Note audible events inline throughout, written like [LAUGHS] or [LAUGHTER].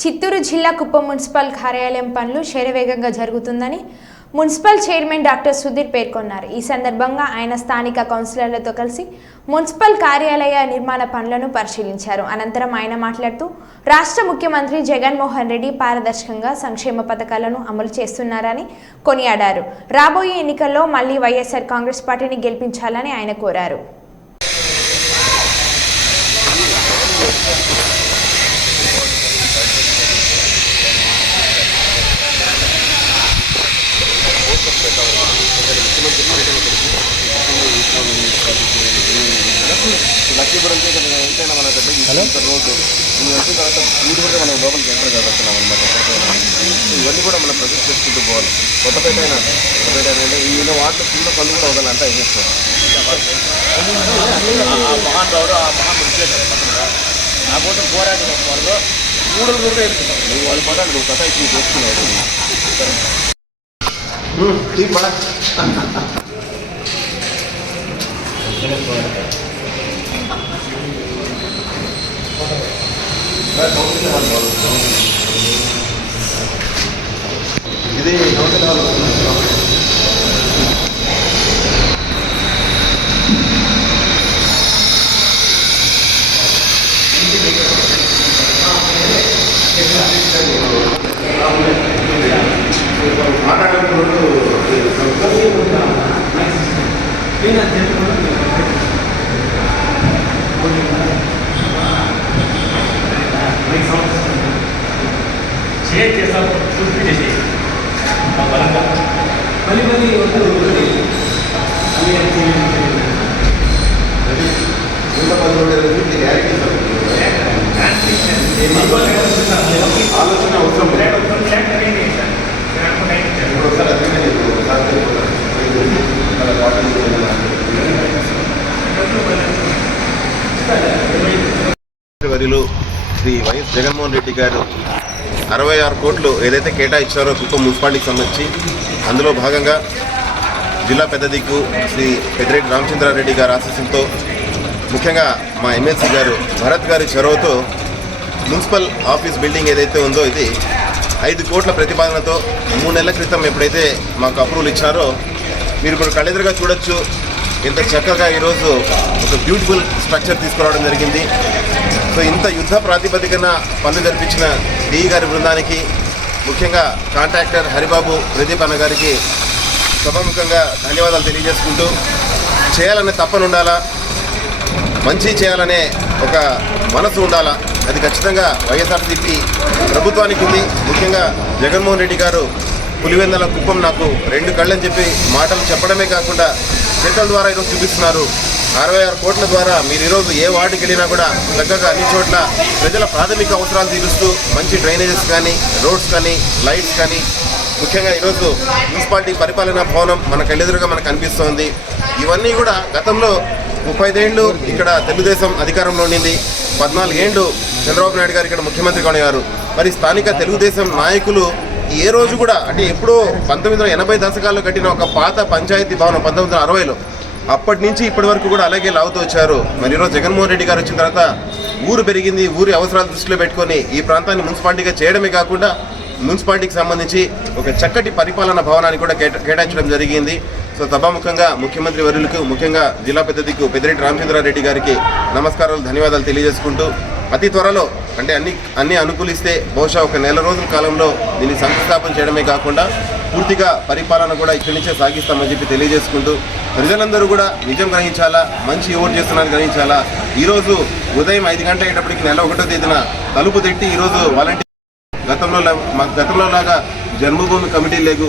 చిత్తూరు జిల్లా కుప్పం మున్సిపల్ కార్యాలయం పనులు శరవేగంగా జరుగుతుందని మున్సిపల్ చైర్మన్ డాక్టర్ సుధీర్ పేర్కొన్నారు. ఈ సందర్భంగా ఆయన స్థానిక కౌన్సిలర్లతో కలిసి మున్సిపల్ కార్యాలయ నిర్మాణ పనులను పరిశీలించారు. అనంతరం ఆయన మాట్లాడుతూ రాష్ట్ర ముఖ్యమంత్రి జగన్మోహన్ రెడ్డి పారదర్శకంగా సంక్షేమ పథకాలను అమలు చేస్తున్నారని కొనియాడారు. రాబోయే ఎన్నికల్లో మళ్ళీ వైఎస్ఆర్ కాంగ్రెస్ పార్టీని గెలిపించాలని ఆయన కోరారు. నుంచి ఇక్కడ ఎంతైనా మన దగ్గర రోడ్డు ఇవి వచ్చిన తర్వాత వీటి కూడా మనం లోపలికి ఎంటర్ కాబడుతున్నాం అనమాట ఇవన్నీ కూడా మనం ప్రొజెక్ట్ చేసుకుంటూ పోవాలి. కొత్తపేట అయినా కొత్తపేట అయినా ఈ వాటిలో కింద పనులు కూడా వదలంటే అయిపోతుంది మహానుభావుడు ఆ మహాన్ నా కోసం పోరాడిన వాళ్ళు. మూడు రోజులు ఎదుర్కొన్నారు నువ్వు వాళ్ళు పడాలి నువ్వు కథ ఇప్పుడు చేసుకున్నావు. [LAUGHS] [LAUGHS] ఇది కౌన్సిల్ హాల్ షేర్ చేస్తాం పూర్తి చేసి మా బలంగా మళ్ళీ మళ్ళీ వద్దు ఇంత పది రోజులు ఇది గ్యారెంటీ ఆలోచన అవసరం ఇప్పుడు ఒకసారి అర్థమే లేదు ఒకసారి శ్రీ వైఎస్ జగన్మోహన్ రెడ్డి గారు అరవై ఆరు కోట్లు ఏదైతే కేటాయించారో కుప్పం మున్సిపాలిటీకి సంబంధించి అందులో భాగంగా జిల్లా పెద్ద దిక్కు శ్రీ పెద్దిరెడ్డి రామచంద్రారెడ్డి గారి ఆశీస్సులతో ముఖ్యంగా మా ఎమ్మెల్సీ గారు భరత్ గారి చొరవతో మున్సిపల్ ఆఫీస్ బిల్డింగ్ ఏదైతే ఉందో ఇది ఐదు కోట్ల ప్రతిపాదనతో మూడు నెలల క్రితం ఎప్పుడైతే మాకు అప్రూవల్ ఇచ్చారో మీరు ఇప్పుడు కళ్ళెదురుగా చూడొచ్చు. ఇంత చక్కగా ఈరోజు ఒక బ్యూటిఫుల్ స్ట్రక్చర్ తీసుకురావడం జరిగింది. సో ఇంత యుద్ధ ప్రాతిపదికన పనులు జరిపించిన డి గారి బృందానికి ముఖ్యంగా కాంట్రాక్టర్ హరిబాబు ప్రదీప్ అన్న గారికి సభాముఖంగా ధన్యవాదాలు తెలియజేసుకుంటూ చేయాలనే తప్పనుండాలా మంచి చేయాలనే ఒక మనసు ఉండాలా? అది ఖచ్చితంగా వైఎస్ఆర్సీపీ ప్రభుత్వానికి ఉంది. ముఖ్యంగా జగన్మోహన్ రెడ్డి గారు పులివెందల కుప్పం నాకు రెండు కళ్ళని చెప్పి మాటలు చెప్పడమే కాకుండా చేతల ద్వారా ఈరోజు చూపిస్తున్నారు. అరవై ఆరు కోట్ల ద్వారా మీరు ఈరోజు ఏ వార్డుకి వెళ్ళినా కూడా చక్కగా అన్ని చోట్ల ప్రజల ప్రాథమిక అవసరాలు తీరుస్తూ మంచి డ్రైనేజెస్ కానీ రోడ్స్ కానీ లైట్స్ కానీ ముఖ్యంగా ఈరోజు మున్సిపాలిటీ పరిపాలనా భవనం మన కళ్ళెదురుగా మనకు అనిపిస్తోంది ఇవన్నీ కూడా గతంలో ముప్పై ఐదేళ్ళు ఇక్కడ తెలుగుదేశం అధికారంలో ఉండింది. పద్నాలుగేండ్లు చంద్రబాబు నాయుడు గారు ఇక్కడ ముఖ్యమంత్రిగా ఉన్నారు. మరి స్థానిక తెలుగుదేశం నాయకులు ఏ రోజు కూడా అంటే ఎప్పుడో పంతొమ్మిది వందల ఎనభై దశకాల్లో కట్టిన ఒక పాత పంచాయతీ భవనం పంతొమ్మిది వందల అరవైలో అప్పటి నుంచి ఇప్పటి వరకు కూడా అలాగే లాగుతూ వచ్చారు. మరి ఈరోజు జగన్మోహన్ రెడ్డి గారు వచ్చిన తర్వాత ఊరు పెరిగింది ఊరి అవసరాలు దృష్టిలో పెట్టుకొని ఈ ప్రాంతాన్ని మున్సిపాలిటీగా చేయడమే కాకుండా మున్సిపాలిటీకి సంబంధించి ఒక చక్కటి పరిపాలన భవనాన్ని కూడా కేటాయించడం జరిగింది. సో సభాముఖంగా ముఖ్యమంత్రి వర్యులకు ముఖ్యంగా జిల్లా పెద్ద దిక్కు పెద్దిరెడ్డి రామచంద్రారెడ్డి గారికి నమస్కారాలు ధన్యవాదాలు తెలియజేసుకుంటూ అతి త్వరలో అంటే అన్ని అన్ని అనుకూలిస్తే బహుశా ఒక నెల రోజుల కాలంలో దీన్ని శంకుస్థాపన చేయడమే కాకుండా పూర్తిగా పరిపాలన కూడా ఇక్కడి నుంచే సాగిస్తామని చెప్పి తెలియజేసుకుంటూ ప్రజలందరూ కూడా నిజం గ్రహించాలా మంచి ఓటు చేస్తున్నారని గ్రహించాలా? ఈరోజు ఉదయం ఐదు గంటల అయ్యేటప్పటికి నెల ఒకటో తేదీన తలుపు తిట్టి ఈరోజు వాలంటీర్ గతంలో మా గతంలో లాగా జన్మభూమి కమిటీ లేదు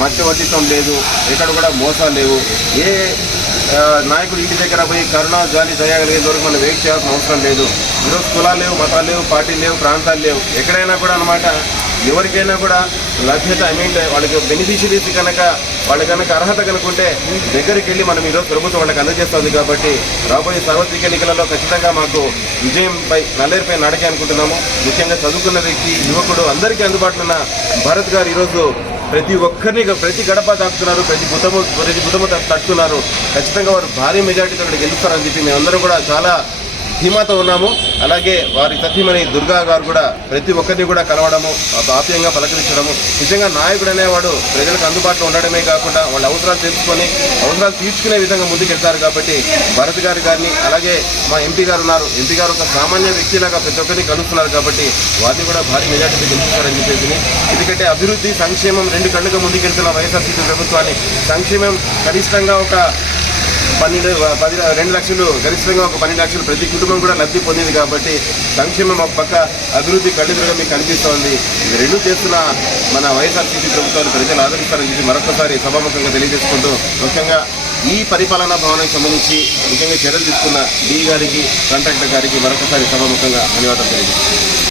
మధ్యవర్తిత్వం లేదు ఎక్కడ కూడా మోసాలు లేవు. ఏ నాయకుడు ఇంటి దగ్గర పోయి కరుణ జాలి దయగలిగే వరకు మనం వెయిట్ చేయాల్సిన అవసరం లేదు. ఈరోజు కులాలు లేవు మతాలు లేవు పార్టీలు లేవు ప్రాంతాలు లేవు. ఎక్కడైనా కూడా అనమాట ఎవరికైనా కూడా లభ్యత ఐ మీన్ వాళ్ళకి బెనిఫిషరీస్ కనుక వాళ్ళ కనుక అర్హత కనుకుంటే దగ్గరికి వెళ్ళి మనం ఈరోజు ప్రభుత్వం వాళ్ళకి అందజేస్తుంది కాబట్టి రాబోయే సార్వత్రిక ఎన్నికలలో ఖచ్చితంగా మాకు విజయంపై నల్లేరుపై నడకే అనుకుంటున్నాము. ముఖ్యంగా చదువుకున్న వ్యక్తి యువకుడు అందరికీ అందుబాటులో ఉన్న భరత్ గారు ఈరోజు ప్రతి ఒక్కరిని ప్రతి గడప తాకుతున్నారు ప్రతి గుతము ప్రతి గుతము తట్టుతున్నారు ఖచ్చితంగా వారు భారీ మెజార్టీతో గెలుస్తారని చెప్పి మేమందరం కూడా చాలా ధీమాతో ఉన్నాము. అలాగే వారి సతీమణి దుర్గా గారు కూడా ప్రతి ఒక్కరిని కూడా కలవడము ఆప్యాయంగా పలకరించడము. నిజంగా నాయకుడు అనేవాడు ప్రజలకు అందుబాటులో ఉండడమే కాకుండా వాళ్ళ అవసరాలు తెలుసుకొని అవసరాలు తీర్చుకునే విధంగా ముందుకెళ్తారు కాబట్టి భరత్ గారు గారిని అలాగే మా ఎంపీ గారు ఉన్నారు. ఎంపీ గారు ఒక సామాన్య వ్యక్తిలాగా ప్రతి ఒక్కరిని కలుస్తున్నారు కాబట్టి వారిని కూడా భారీ మెజార్టీ గెలుస్తారని చెప్పేసి ఎందుకంటే అభివృద్ధి సంక్షేమం రెండు కళ్ళుగా ముందుకెళ్తున్న వైఎస్ఆర్సీపీ ప్రభుత్వాన్ని సంక్షేమం కనిష్టంగా ఒక పన్నెండు పది రెండు లక్షలు గరిష్టంగా ఒక పన్నెండు లక్షలు ప్రతి కుటుంబం కూడా లబ్ధి పొందింది కాబట్టి సంక్షేమం ఒక పక్క అభివృద్ధి కళ్ళెదురుగా మీకు కనిపిస్తోంది. ఇది రెండు చేస్తున్న మన వైఎస్ఆర్సీపీ ప్రభుత్వాన్ని ప్రజలు ఆదరిస్తారని చెప్పి మరొకసారి సభాముఖంగా తెలియజేసుకుంటూ ముఖ్యంగా ఈ పరిపాలనా భవనానికి సంబంధించి ముఖ్యంగా చర్యలు తీసుకున్న డి గారికి కాంట్రాక్టర్ గారికి మరొకసారి సభాముఖంగా ధన్యవాదాలు తెలియజేస్తున్నాను.